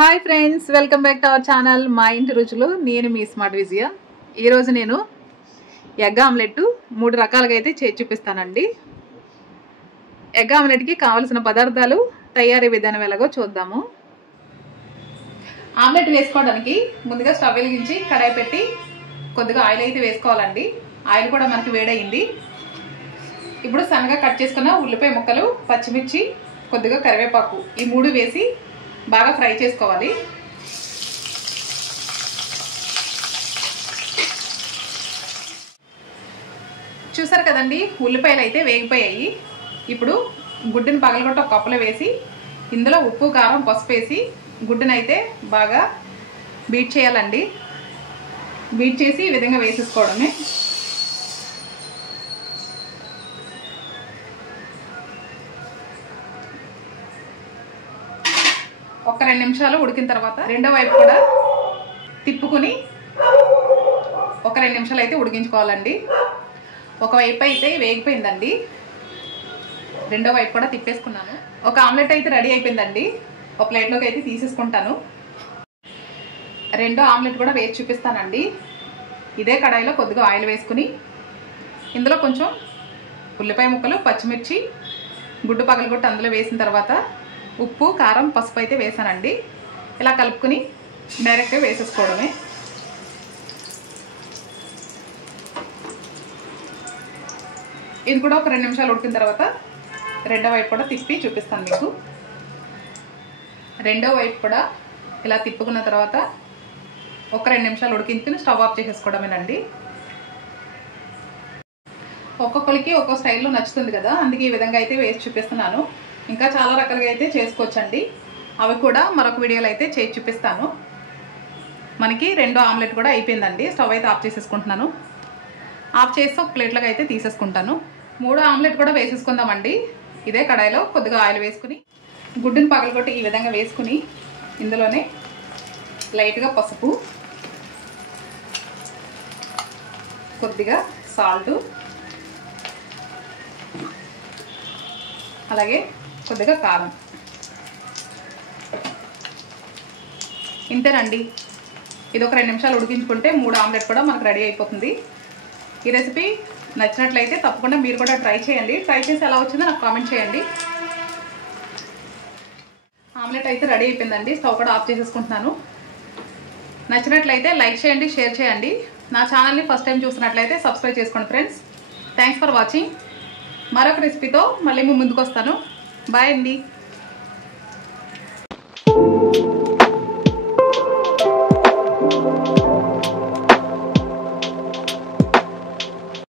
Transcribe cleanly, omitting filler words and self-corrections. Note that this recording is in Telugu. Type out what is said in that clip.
Hi friends, welcome back to our channel మా ఇంటి రుచులు. నేను మీ స్మార్ట్ విజయ. ఈరోజు నేను ఎగ్ ఆమ్లెట్ 3 రకాలుగా అయితే చేసి చూపిస్తానండి. ఎగ్ ఆమ్లెట్కి కావాల్సిన పదార్థాలు, తయారీ విధానం ఎలాగో చూద్దాము. ఆమ్లెట్ వేసుకోవడానికి ముందుగా స్టవ్ వెలిగించి కడాయి పెట్టి కొద్దిగా ఆయిల్ అయితే వేసుకోవాలండి. ఆయిల్ కూడా మనకి వేడయింది. ఇప్పుడు సన్నగా కట్ చేసుకున్న ఉల్లిపాయ ముక్కలు, పచ్చిమిర్చి, కొద్దిగా కరివేపాకు ఈ 3 వేసి బాగా ఫ్రై చేసుకోవాలి. చూసారు కదండి, ఉల్లిపాయలు అయితే వేగిపోయాయి. ఇప్పుడు గుడ్డుని పగలగొట్టి ఒక కప్పులో వేసి ఇందులో ఉప్పు, కారం, పసుపు వేసి గుడ్డుని అయితే బాగా బీట్ చేయాలండి. బీట్ చేసి ఈ విధంగా వేసేసుకోవడమే. ఒక 2 నిమిషాలు ఉడికిన తర్వాత రెండో వైపు కూడా తిప్పుకుని ఒక 2 నిమిషాలు అయితే ఉడికించుకోవాలండి. ఒకవైపు అయితే వేగిపోయిందండి, రెండో వైపు కూడా తిప్పేసుకున్నాను. ఒక ఆమ్లెట్ అయితే రెడీ అయిపోయిందండి. ఒక ప్లేట్లోకి అయితే తీసేసుకుంటాను. రెండో ఆమ్లెట్ కూడా వేసి చూపిస్తానండి. ఇదే కడాయిలో కొద్దిగా ఆయిల్ వేసుకుని ఇందులో కొంచెం ఉల్లిపాయ ముక్కలు, పచ్చిమిర్చి, గుడ్డు పగలగొట్టి అందులో వేసిన తర్వాత ఉప్పు, కారం, పసుపు అయితే వేసానండి. ఇలా కలుపుకుని డైరెక్ట్గా వేసేసుకోవడమే. ఇది కూడా ఒక 2 నిమిషాలు ఉడికిన తర్వాత రెండో వైపు కూడా తిప్పి చూపిస్తాను మీకు. రెండో వైపు కూడా ఇలా తిప్పుకున్న తర్వాత ఒక 2 నిమిషాలు ఉడికించుకుని స్టవ్ ఆఫ్ చేసేసుకోవడమేనండి. ఒక్కొక్కరికి ఒక్కో స్టైల్లో నచ్చుతుంది కదా, అందుకే ఈ విధంగా అయితే వేసి చూపిస్తున్నాను. ఇంకా చాలా రకాలుగా అయితే చేసుకోవచ్చండి. అవి కూడా మరొక వీడియోలో అయితే చేసి చూపిస్తాను. మనకి రెండో ఆమ్లెట్ కూడా అయిపోయిందండి. స్టవ్ అయితే ఆఫ్ చేసేసుకుంటున్నాను. ఆఫ్ చేసి ఒక ప్లేట్లోకి అయితే తీసేసుకుంటాను. 3 ఆమ్లెట్ కూడా వేసేసుకుందామండి. ఇదే కడాయిలో కొద్దిగా ఆయిల్ వేసుకుని గుడ్డుని పగలగొట్టి ఈ విధంగా వేసుకుని ఇందులోనే లైట్గా పసుపు, కొద్దిగా సాల్టు, అలాగే కొద్దిగా కారం, ఇంతేనండి. ఇది ఒక 2 నిమిషాలు ఉడికించుకుంటే 3 ఆమ్లెట్ కూడా మనకు రెడీ అయిపోతుంది. ఈ రెసిపీ నచ్చినట్లయితే తప్పకుండా మీరు కూడా ట్రై చేయండి. ట్రై చేసి ఎలా వచ్చిందో నాకు కామెంట్ చేయండి. ఆమ్లెట్ అయితే రెడీ అయిపోయిందండి. స్టవ్ కూడా ఆఫ్ చేసేసుకుంటున్నాను. నచ్చినట్లయితే లైక్ చేయండి, షేర్ చేయండి. నా ఛానల్ని ఫస్ట్ టైం చూసినట్లయితే సబ్స్క్రైబ్ చేసుకోండి ఫ్రెండ్స్. Thanks for watching. మరొక రెసిపీతో మళ్ళీ మీ ముందుకు వస్తాను. బాయ్ అండి.